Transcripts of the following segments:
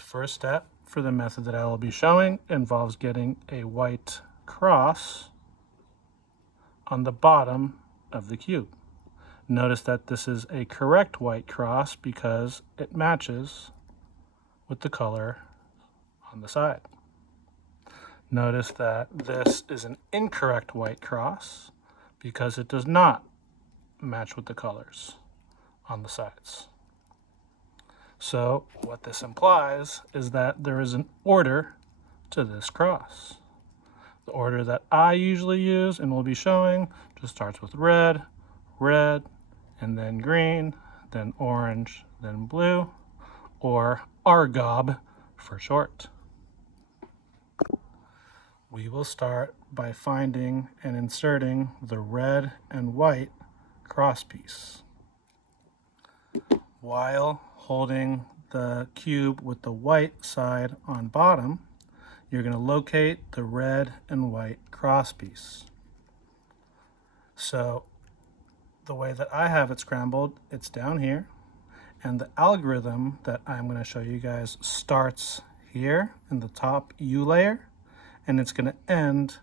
The first step for the method that I will be showing involves getting a white cross on the bottom of the cube. Notice that this is a correct white cross because it matches with the color on the side. Notice that this is an incorrect white cross because it does not match with the colors on the sides. So what this implies is that there is an order to this cross. The order that I usually use and will be showing just starts with red, red, and then green, then orange, then blue, or RGOB for short. We will start by finding and inserting the red and white cross piece. While holding the cube with the white side on bottom, you're going to locate the red and white cross piece. So the way that I have it scrambled, it's down here, and the algorithm that I'm going to show you guys starts here in the top U layer, and it's going to end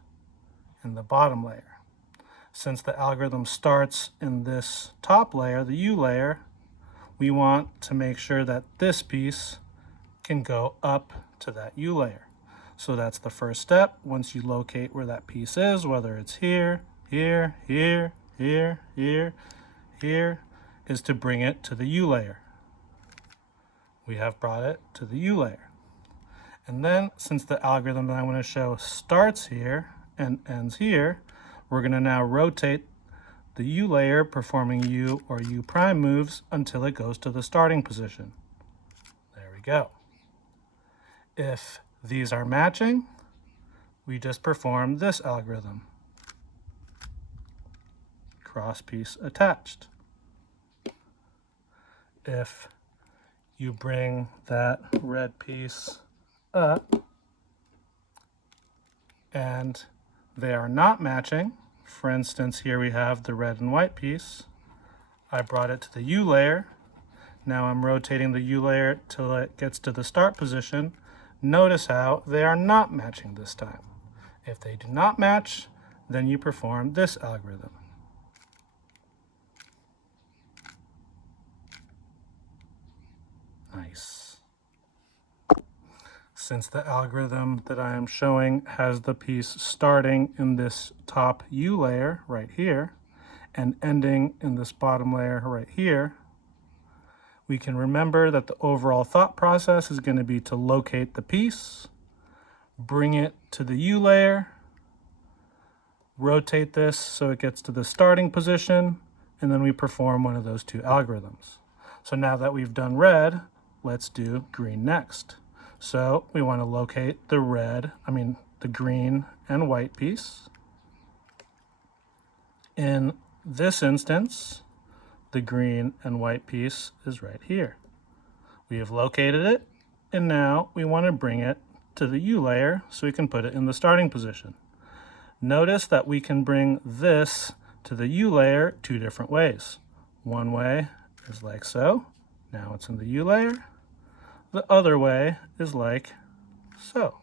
in the bottom layer. Since the algorithm starts in this top layer, the U layer, we want to make sure that this piece can go up to that U layer. So that's the first step. Once you locate where that piece is, whether it's here, here, here, here, here, here, is to bring it to the U layer. We have brought it to the U layer. And then, since the algorithm that I want to show starts here and ends here, we're going to now rotate the U layer, performing U or U prime moves until it goes to the starting position. There we go. If these are matching, we just perform this algorithm. Cross piece attached. If you bring that red piece up and they are not matching, for instance, here we have the red and white piece. I brought it to the U layer. Now I'm rotating the U layer till it gets to the start position. Notice how they are not matching this time. If they do not match, then you perform this algorithm. Nice. Since the algorithm that I am showing has the piece starting in this top U layer right here and ending in this bottom layer right here, we can remember that the overall thought process is going to be to locate the piece, bring it to the U layer, rotate this so it gets to the starting position, and then we perform one of those two algorithms. So now that we've done red, let's do green next. So we want to locate the green and white piece. In this instance, the green and white piece is right here. We have located it, and now we want to bring it to the U layer so we can put it in the starting position. Notice that we can bring this to the U layer two different ways. One way is like so. Now it's in the U layer. The other way is like so.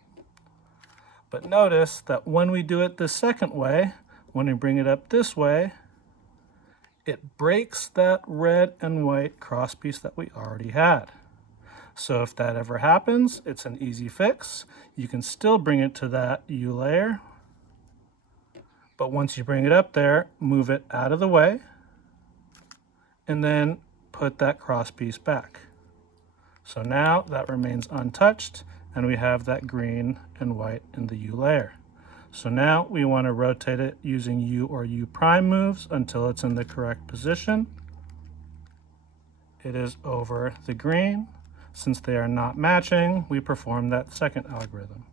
But notice that when we do it the second way, when we bring it up this way, it breaks that red and white cross piece that we already had. So if that ever happens, it's an easy fix. You can still bring it to that U layer, but once you bring it up there, move it out of the way, and then put that cross piece back. So now that remains untouched, and we have that green and white in the U layer. So now we want to rotate it using U or U prime moves until it's in the correct position. It is over the green. Since they are not matching, we perform that second algorithm.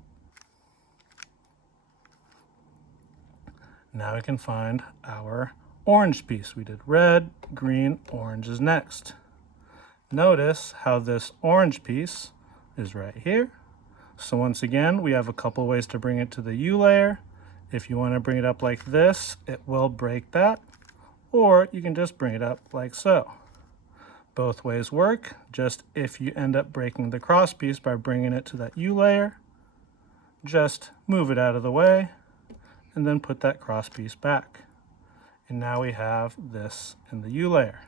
Now we can find our orange piece. We did red, green, orange is next. Notice how this orange piece is right here. So once again, we have a couple ways to bring it to the U layer. If you want to bring it up like this, it will break that, or you can just bring it up like so. Both ways work, just if you end up breaking the cross piece by bringing it to that U layer, just move it out of the way and then put that cross piece back. And now we have this in the U layer.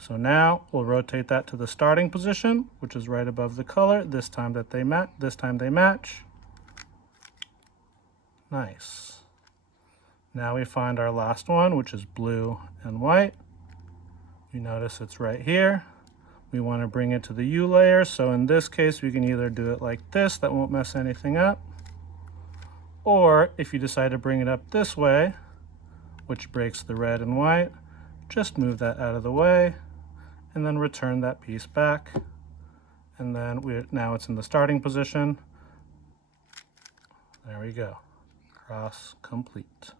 So now we'll rotate that to the starting position, which is right above the color. This time they match. Nice. Now we find our last one, which is blue and white. You notice it's right here. We want to bring it to the U layer, so in this case we can either do it like this, that won't mess anything up, or if you decide to bring it up this way, which breaks the red and white, just move that out of the way and then return that piece back, and then now it's in the starting position. There we go. Cross complete.